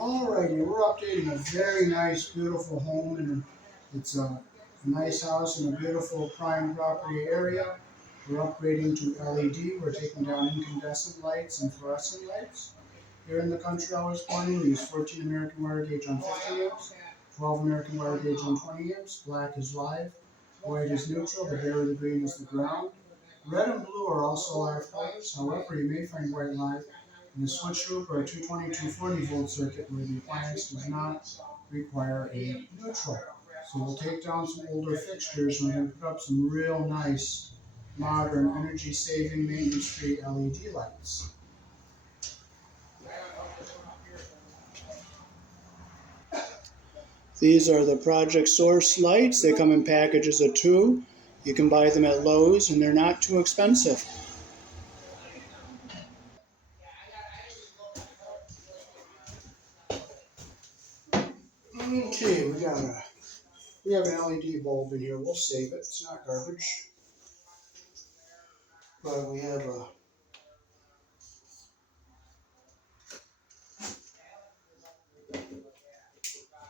Alrighty, we're updating a very nice, beautiful home, and it's a nice house in a beautiful prime property area. We're upgrading to LED. We're taking down incandescent lights and fluorescent lights. Here in the country I was born in, we use 14 American wire gauge on 50 amps, 12 American wire gauge on 20 amps. Black is live, white is neutral, the berry, the green is the ground. Red and blue are also live colors. However, you may find white live in a switch loop or a 220, 240 volt circuit where the appliance does not require a neutral. So we'll take down some older fixtures and we're going to put up some real nice, modern, energy-saving, maintenance-free LED lights. These are the Project Source lights. They come in packages of 2. You can buy them at Lowe's and they're not too expensive. Okay, we have an LED bulb in here. We'll save it. It's not garbage. But we have a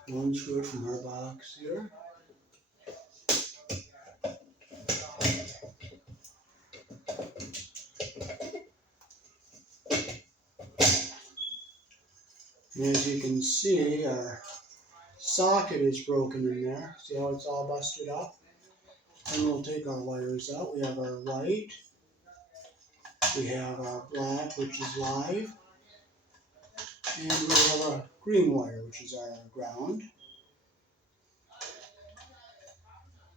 one screw from our box here. And as you can see, our socket is broken in there. See how it's all busted up? And we'll take our wires out. We have our white. We have our black, which is live. And we have our green wire, which is our ground.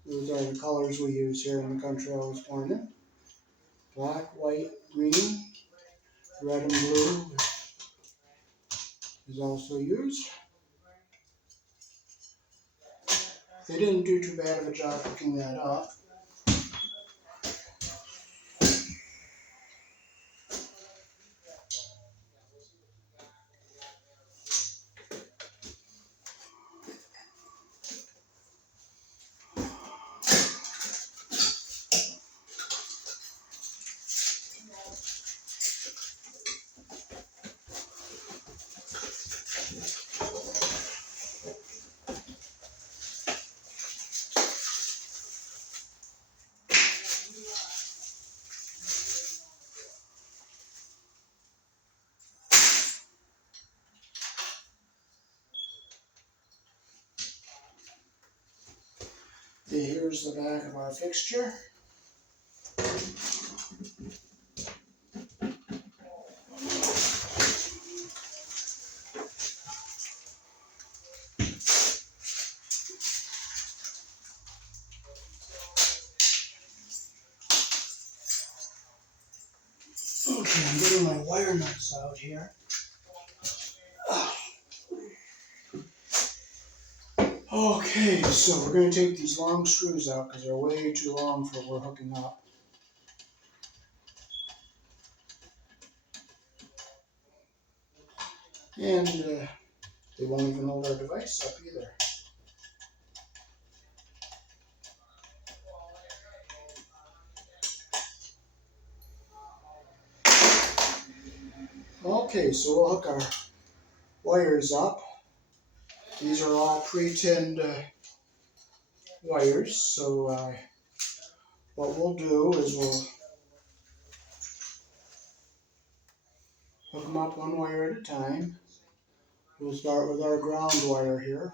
Those are the colors we use here in the country I was born in. Black, white, green, red and blue is also used. They didn't do too bad of a job hooking that up. Here's the back of our fixture. Okay, I'm getting my wire nuts out here. Okay, so we're going to take these long screws out because they're way too long for what we're hooking up. And they won't even hold our device up either. Okay, so we'll hook our wires up. These are all pre-tinned wires, so what we'll do is we'll hook them up one wire at a time. We'll start with our ground wire here.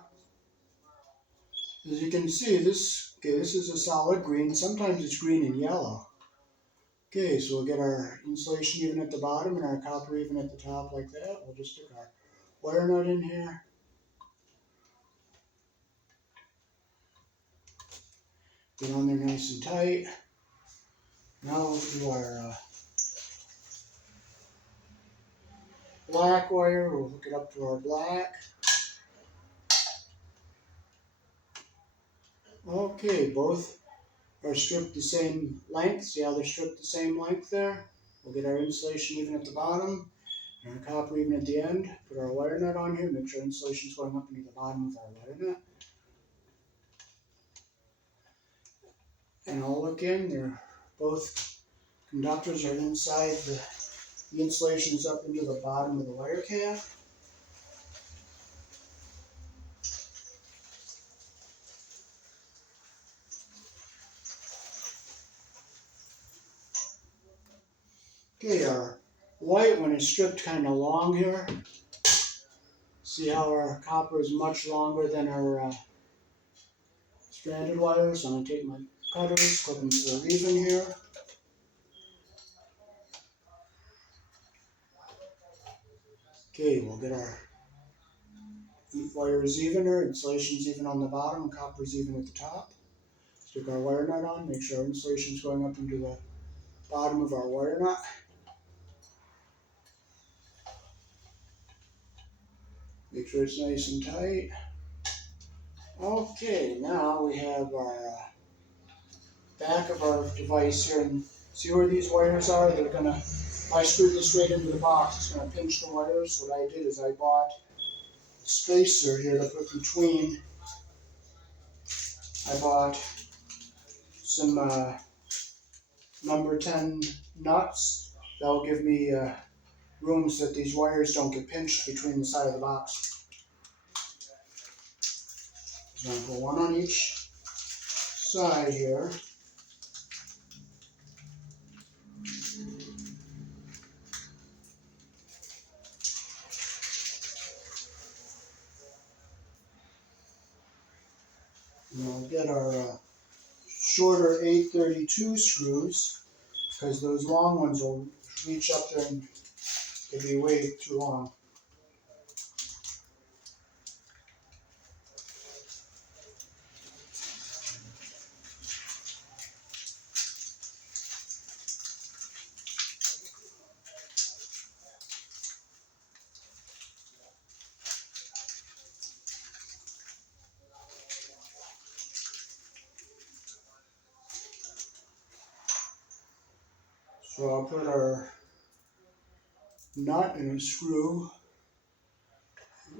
As you can see, this is a solid green. Sometimes it's green and yellow. Okay, so we'll get our insulation even at the bottom and our copper even at the top like that. We'll just stick our wire nut in here. Get on there nice and tight. Now we'll do our black wire. We'll hook it up to our black. Okay, both are stripped the same length. See how they're stripped the same length there? We'll get our insulation even at the bottom and our copper even at the end. Put our wire nut on here. Make sure insulation's going up into the bottom with our wire nut. And I'll look in. They're both conductors are inside. The insulation is up into the bottom of the wire cap. Okay, our white one is stripped kind of long here. See how our copper is much longer than our stranded wire. So I'm going to take my cutters, clip them so they're even here. Okay, we'll get our wires evener, insulation's even on the bottom, copper's even at the top. Stick our wire nut on, make sure our insulation's going up into the bottom of our wire nut. Make sure it's nice and tight. Okay, now we have our back of our device here, and see where these wires are? They're gonna, if I screw this straight into the box, it's gonna pinch the wires. What I did is I bought a spacer here to put between. I bought some number 10 nuts. That'll give me room so that these wires don't get pinched between the side of the box. So I'm going to put one on each side here. And we'll get our shorter 832 screws, because those long ones will reach up there and it'll be way too long. So I'll put our nut and a screw.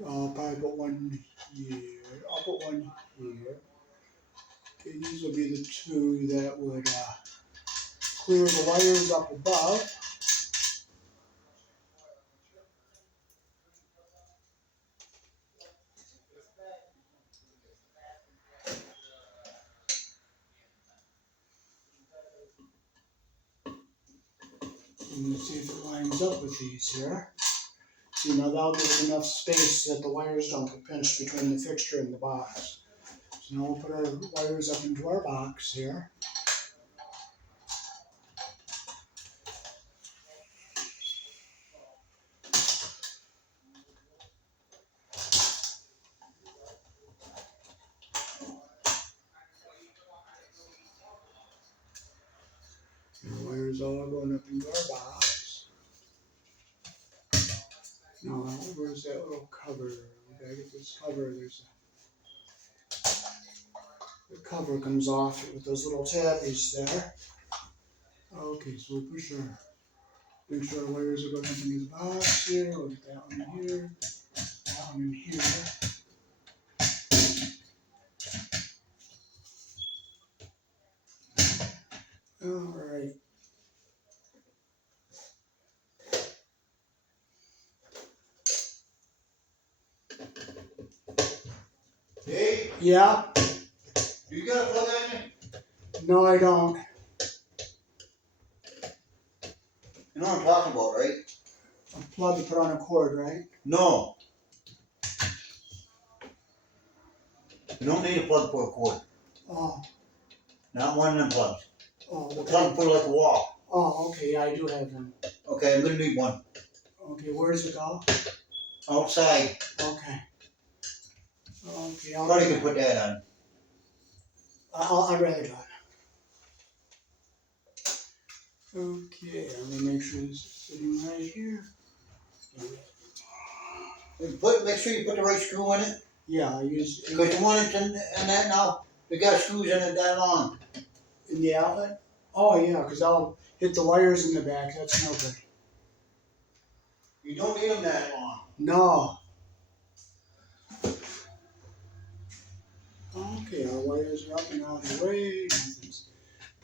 I'll probably put one here. I'll put one here. Okay, these will be the two that would clear the wires up above. And see if it lines up with these here. See, now that'll give it enough space so that the wires don't get pinched between the fixture and the box. So now we'll put our wires up into our box here. The wires all going up into our box. Now, where's that little cover? We gotta get this cover. The cover comes off with those little tabbies there. Okay, so we push our, make sure our wires are going up into the box here. We'll get that one in here, that one in here. All right. Hey, Yeah. you got a plug on you? No, I don't. You know what I'm talking about, right? A plug to put on a cord, right? No. You don't need a plug for a cord. Oh. Not one of them plugs. Oh, A okay. plug for like a wall. Oh, okay. Yeah, I do have them. Okay, I'm gonna need one. Okay, where's it go? Outside. Okay. Okay, Somebody can put that on. I'd rather do it. Okay, I'm gonna make sure this is sitting right here. Make sure you put the right screw in it. Yeah, I use Because you want it in that now. They got screws in it that long. in the outlet. Oh yeah, because I'll hit the wires in the back. That's no good. You don't need them that long. No. Okay, our wires are up and out of the way. Nothing's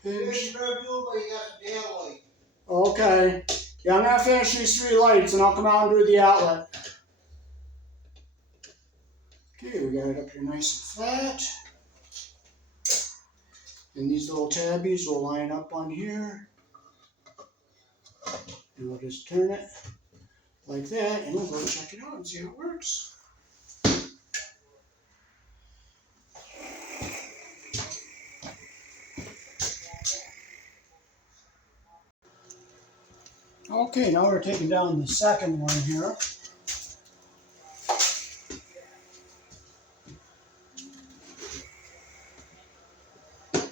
pinched. You better do it, but you got the tail light. Okay. Yeah, I'm gonna finish these 3 lights and I'll come out and do the outlet. Okay, we got it up here nice and flat. And these little tabbies will line up on here. And we'll just turn it like that, and we'll go check it out and see how it works. Okay, now we're taking down the second one here.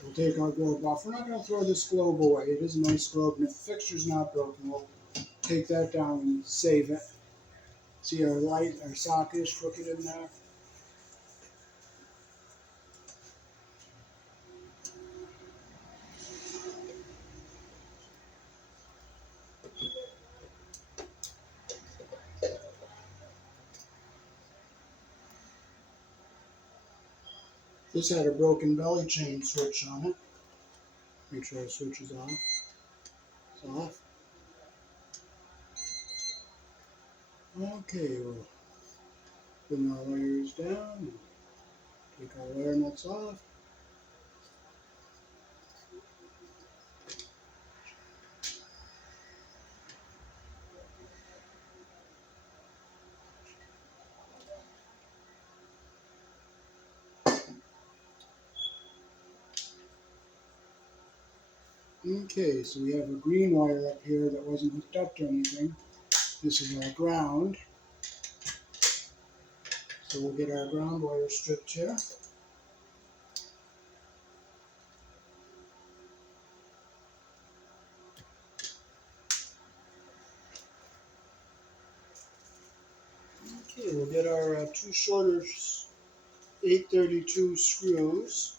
We'll take our globe off. We're not going to throw this globe away. It is a nice globe, and if the fixture's not broken, we'll take that down and save it. See our light, our socket is crooked in there. This had a broken belly chain switch on it. Make sure our switch is off. It's off. Okay, we'll bring our wires down and take our wire nuts off. Okay, so we have a green wire up here that wasn't hooked up to anything. This is our ground. So we'll get our ground wire stripped here. Okay, we'll get our two shorter 832 screws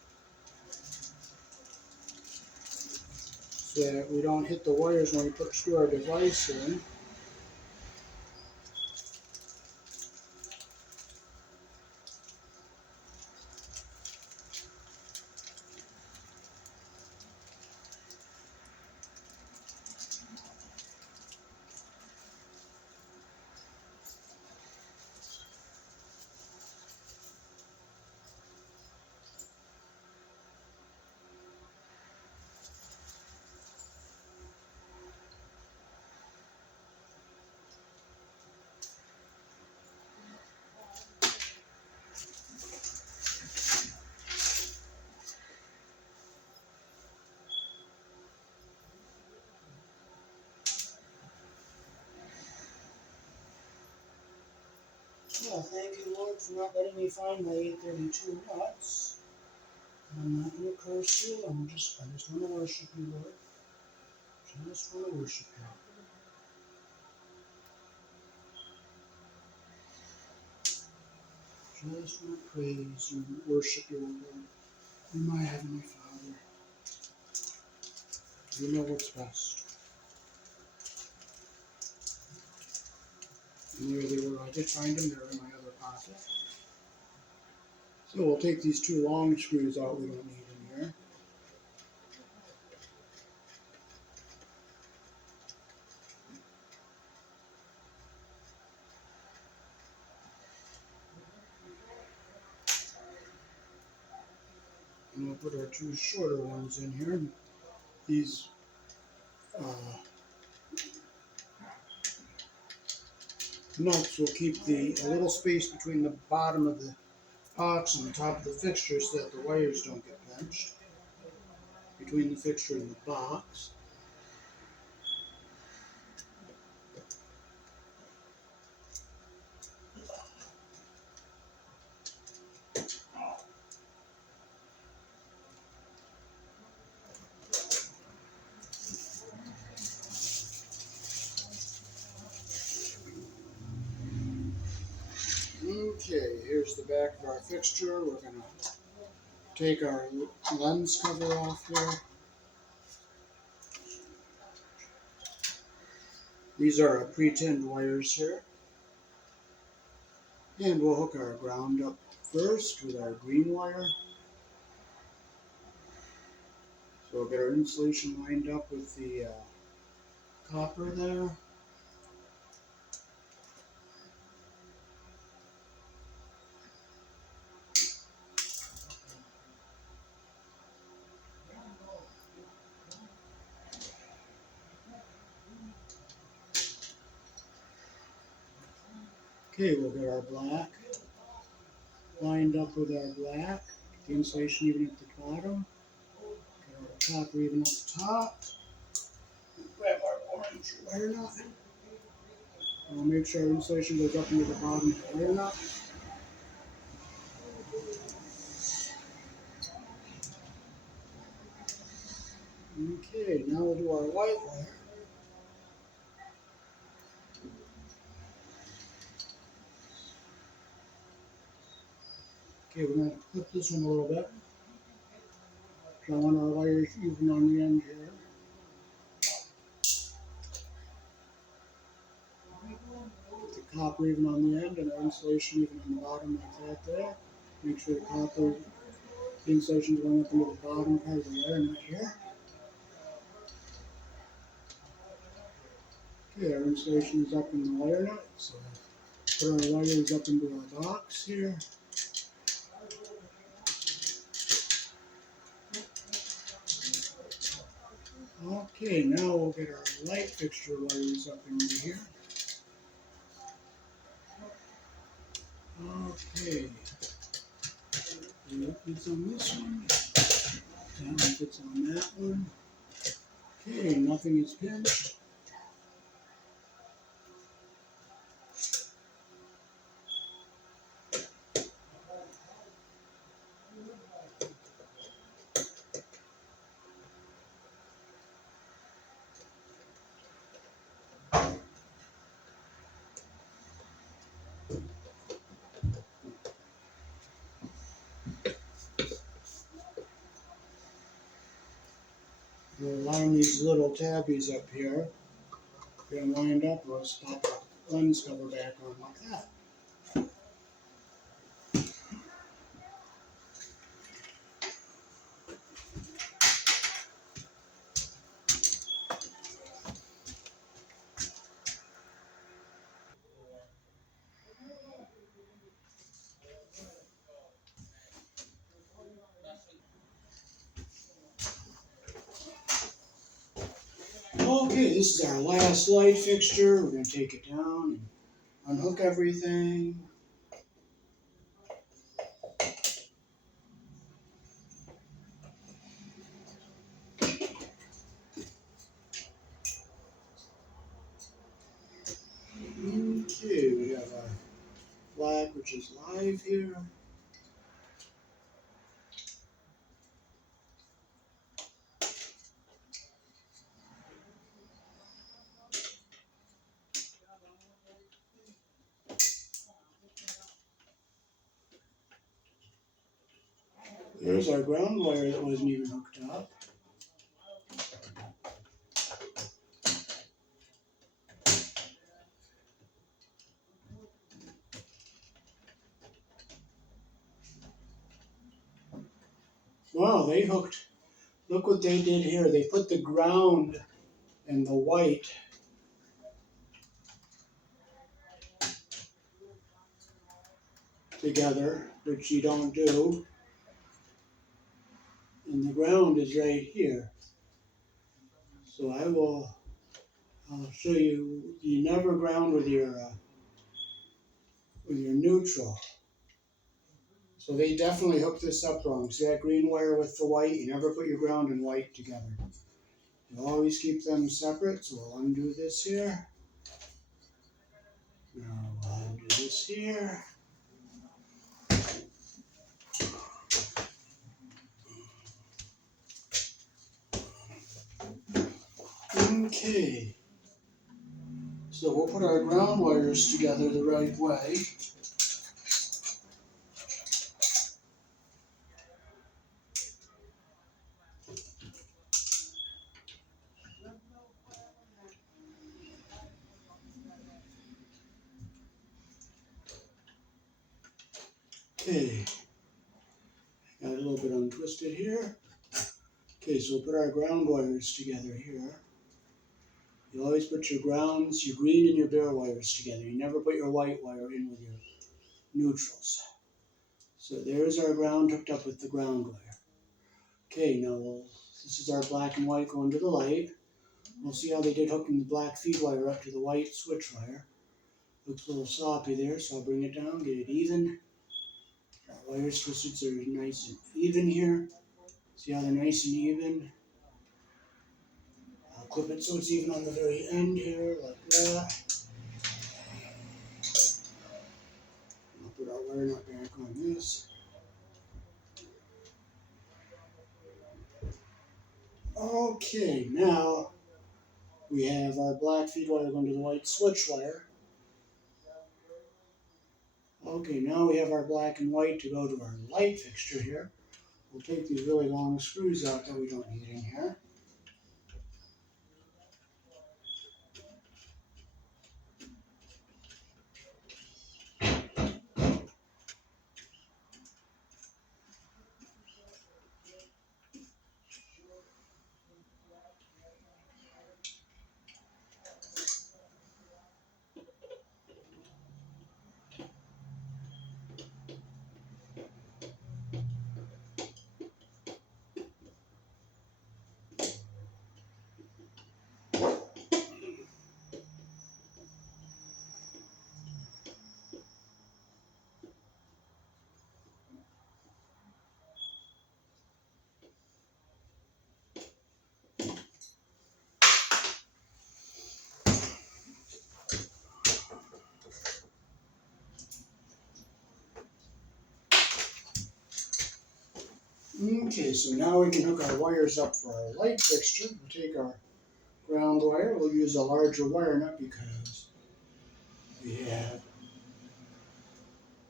so that we don't hit the wires when we screw our device in. Well, thank you, Lord, for not letting me find my 832 nuts. I'm not going to curse you. I just want to worship you, Lord. Just want to worship you. Just want to praise you, worship you, Lord. You're my Heavenly Father. You know what's best. And there they were. I did find them. They're in my other pocket. So we'll take these two long screws out we don't need in here. And we'll put our two shorter ones in here. These nuts will keep a little space between the bottom of the box and the top of the fixture so that the wires don't get pinched between the fixture and the box. Okay, here's the back of our fixture. We're going to take our lens cover off here. These are our pre-tinned wires here. And we'll hook our ground up first with our green wire. So we'll get our insulation lined up with the copper there. Okay, we'll get our black lined up with our black. Get the insulation even at the bottom. Get our copper even at the top. Grab our orange wire nut. We'll make sure our insulation goes up into the bottom of the wire nut. Okay, now we'll do our white wire. Okay, we're going to clip this one a little bit. Drawing our wires even on the end here. Get the copper even on the end and our insulation even on the bottom like that there. Make sure the insulation is going up into the bottom part of the wire nut here. Okay, our insulation is up in the wire nut, so put our wires up into our box here. Okay, now we'll get our light fixture wires up into here. Okay, that fits on this one, that one fits on that one. Okay, nothing is pinched. We'll line these little tabbies up here. Get them lined up, we'll just pop the lens cover back on like that. Okay, this is our last light fixture. We're going to take it down and unhook everything. Okay, we have our black, which is live here. There's our ground wire that wasn't even hooked up. Wow, they hooked. Look what they did here. They put the ground and the white together, which you don't do. And the ground is right here. So I'll show you. You never ground with your neutral. So they definitely hooked this up wrong. See that green wire with the white? You never put your ground and white together. You always keep them separate. So we'll undo this here. Now we'll undo this here. Okay. So we'll put our ground wires together the right way. Okay. Got a little bit untwisted here. Okay, so we'll put our ground wires together here. You always put your grounds, your green and your bare wires together. You never put your white wire in with your neutrals. So there's our ground hooked up with the ground wire. Okay, now this is our black and white going to the light. We'll see how they did hooking the black feed wire up to the white switch wire. Looks a little sloppy there, so I'll bring it down, get it even. Our wires twisted so they're nice and even here. See how they're nice and even? I'll clip it so it's even on the very end here, like that. I'll put our wire nut back on this. Okay, now we have our black feed wire going to the white switch wire. Okay, now we have our black and white to go to our light fixture here. We'll take these really long screws out that we don't need in here. Okay, so now we can hook our wires up for our light fixture. We'll take our ground wire. We'll use a larger wire nut because we have.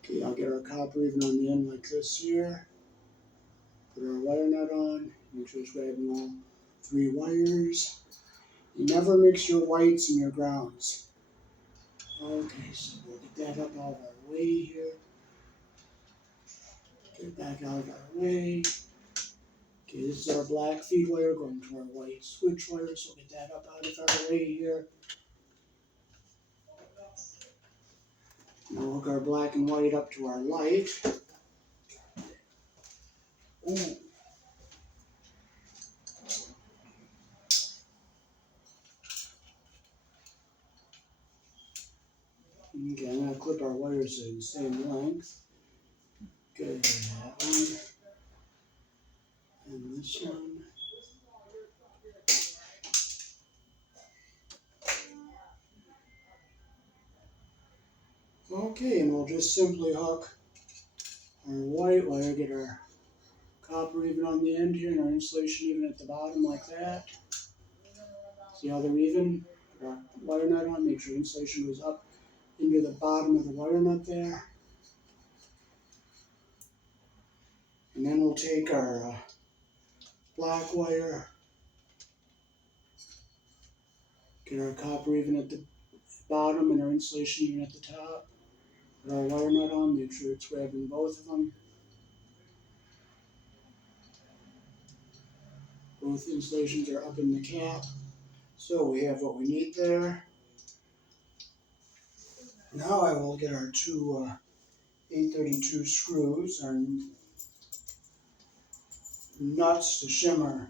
Okay, I'll get our copper even on the end like this here. Put our wire nut on. Make sure it's grabbing all 3 wires. You never mix your whites and your grounds. Okay, so we'll get that up out of our way here. Get it back out of our way. Okay, this is our black feed wire going to our white switch wire, so get that up out of our way here. Now hook our black and white up to our light. Ooh. Okay, I'm going to clip our wires to the same length. Good, that one. And this one. Okay, and we'll just simply hook our white wire, get our copper even on the end here, and our insulation even at the bottom like that. See how they're even? Put our wire nut on, make sure insulation goes up into the bottom of the wire nut there. And then we'll take our black wire, get our copper even at the bottom and our insulation even at the top. Put our wire nut on, make sure it's grabbing both of them. Both insulations are up in the cap. So we have what we need there. Now I will get our 2 832 screws and nuts to shimmer.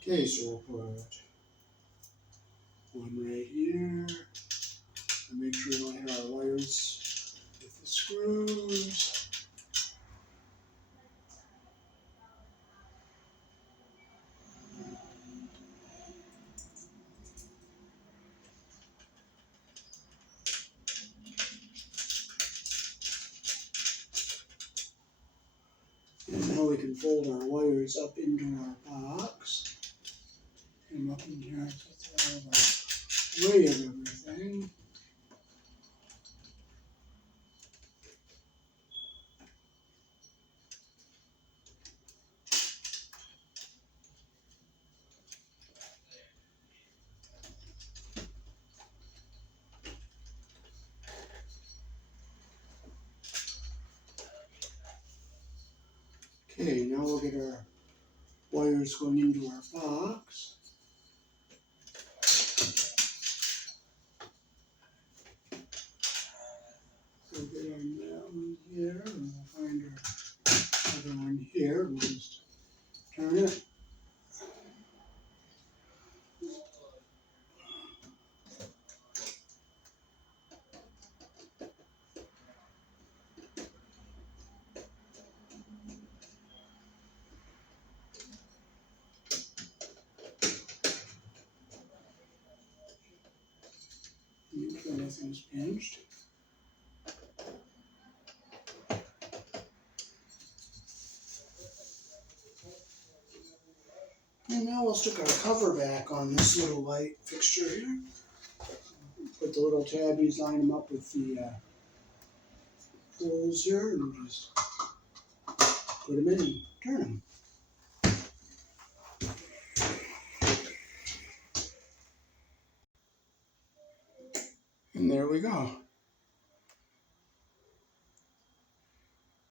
Okay, so we'll put one right here. And make sure we don't hit our wires with the screws. And now we can fold our wires up into our box. And up in here, so have our way of everything. Okay, now we'll get our wires going into our box. put on that one here, and we'll find our other one here. We'll just turn it. Make sure nothing's pinched. And now we'll stick our cover back on this little light fixture here. Put the little tabbies, line them up with the holes here, and just put them in and turn them. And there we go.